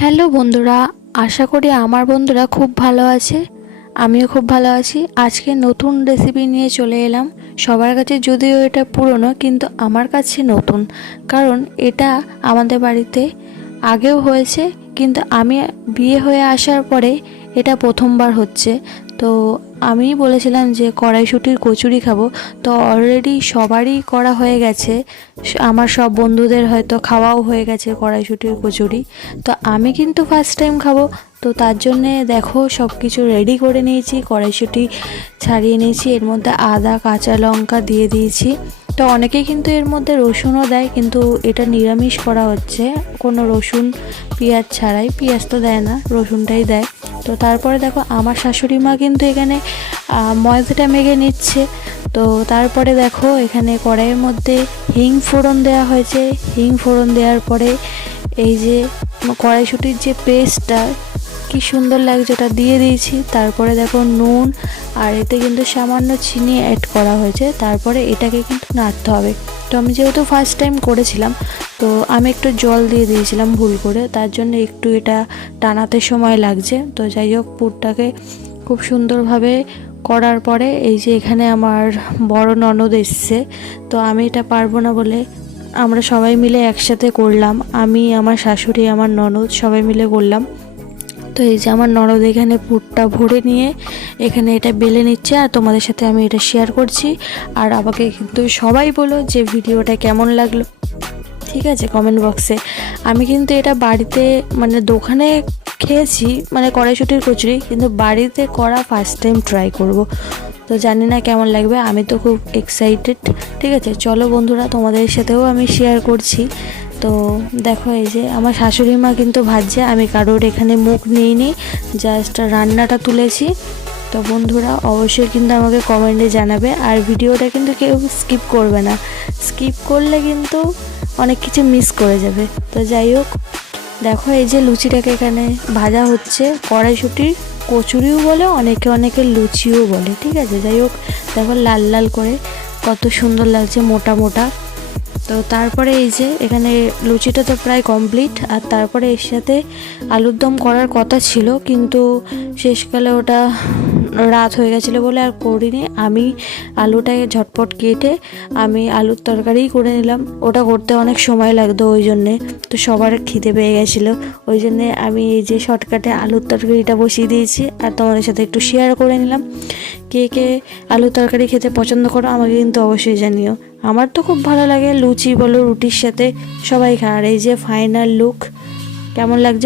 Hello বন্ধুরা, আশা করি আমার বন্ধুরা খুব ভালো আছে। আমিও খুব ভালো আছি। আজকে নতুন রেসিপি নিয়ে চলে এলাম। সবার কাছে যদিও এটা পুরনো, কিন্তু আমার কাছে নতুন, কারণ এটা আমাদের বাড়িতে আগেও হয়েছে, কিন্তু আমি বিয়ে হয়ে আসার পরে এটা প্রথমবার হচ্ছে। তো আমি বলেছিলাম যে কড়াইশুঁটির কচুরি খাবো, তো অলরেডি সবারই করা হয়ে গেছে। আমার সব বন্ধুদের হয়তো খাওয়াও হয়ে গেছে কড়াইশুঁটির কচুরি। তো আমি কিন্তু ফার্স্ট টাইম খাবো। তো তার জন্যে দেখো সব কিছু রেডি করে নিয়েছি। কড়াইশুঁটি ছাড়িয়ে নিয়েছি, এর মধ্যে আদা কাঁচা লঙ্কা দিয়ে দিয়েছি। তো অনেকেই কিন্তু এর মধ্যে রসুনও দেয়, কিন্তু এটা নিরামিষ করা হচ্ছে, কোনো রসুন পেঁয়াজ ছাড়াই। পেঁয়াজ তো দেয় না, রসুনটাই দেয়। তো তারপরে দেখো আমার শাশুড়ি মা কিন্তু এখানে ময়দাটা মেখে নিচ্ছে। তো তারপরে দেখো এখানে কড়াইয়ের মধ্যে হিং ফোড়ন দেওয়া হয়েছে। হিং ফোড়ন দেওয়ার পরে এই যে কড়াইশুঁটির যে পেস্টটা কি সুন্দর লাগছে ওটা দিয়ে দিয়েছি। তারপরে দেখো নুন, আর এতে কিন্তু সামান্য চিনি অ্যাড করা হয়েছে। তারপরে এটাকে কিন্তু নাড়তে হবে। তো আমি যেহেতু ফার্স্ট টাইম করেছিলাম, তো আমি একটু জল দিয়ে দিয়েছিলাম ভুল করে, তার জন্য একটু এটা টানাতে সময় লাগছে। তো যাই হোক, পুরটাকে খুব সুন্দরভাবে করার পরে এই যে এখানে আমার বড় ননদ এসছে। তো আমি এটা পারবো না বলে আমরা সবাই মিলে একসাথে করলাম। আমি, আমার শাশুড়ি, আমার ননদ সবাই মিলে করলাম। তো এই যে আমার ননদ এখানে পুরটা ভরে নিয়ে এখানে এটা বেলে নিচ্ছে, আর তোমাদের সাথে আমি এটা শেয়ার করছি। আর আমাকে কিন্তু সবাই বলো যে ভিডিওটা কেমন লাগলো, ঠিক আছে, কমেন্ট বক্সে। আমি কিন্তু এটা বাড়িতে মানে দোকানে খেয়েছি, মানে কড়াইশুঁটির কচুরি, কিন্তু বাড়িতে করা ফার্স্ট টাইম ট্রাই করব। তো জানি না কেমন লাগবে, আমি তো খুব এক্সাইটেড। ঠিক আছে, চলো বন্ধুরা, তোমাদের সাথেও আমি শেয়ার করছি। তো দেখো এই যে আমার শাশুড়ি মা কিন্তু ভাজছে, আমি কারোর এখানে মুখ নিইনি, জাস্ট রান্নাটা তুলেছি। তো বন্ধুরা অবশ্যই কিন্তু আমাকে কমেন্টে জানাবে, আর ভিডিওটা কিন্তু কেউ স্কিপ করবে না। স্কিপ করলে কিন্তু অনেক কিছু মিস করে যাবে। তো যাই হোক, দেখো এই যে লুচিটাকে এখানে ভাজা হচ্ছে। কড়াইশুঁটির কচুরিও বলে অনেকে, অনেকে লুচিও বলে, ঠিক আছে। যাই হোক, দেখো লাল লাল করে কত সুন্দর লাগছে, মোটা মোটা। তো তারপরে এই যে এখানে লুচিটা তো প্রায় কমপ্লিট। আর তারপরে এর সাথে আলুর দম করার কথা ছিল, কিন্তু শেষকালে ওটা রাত হয়ে গেছিলো বলে আর করিনি। আমি আলুটাকে ঝটপট কেটে আমি আলুর তরকারিই করে নিলাম। ওটা করতে অনেক সময় লাগতো, ওই জন্যে। তো সবার খিদে পেয়ে গেছিলো, ওই জন্যে আমি এই যে শর্টকাটে আলুর তরকারিটা বসিয়ে দিয়েছি, আর তোমাদের সাথে একটু শেয়ার করে নিলাম। কে কে আলুর তরকারি খেতে পছন্দ করো আমাকে কিন্তু অবশ্যই জানিও। আমার তো খুব ভালো লাগে, লুচি বলো রুটির সাথে সবাই খায়। আর এই যে ফাইনাল লুক, কেমন লাগছে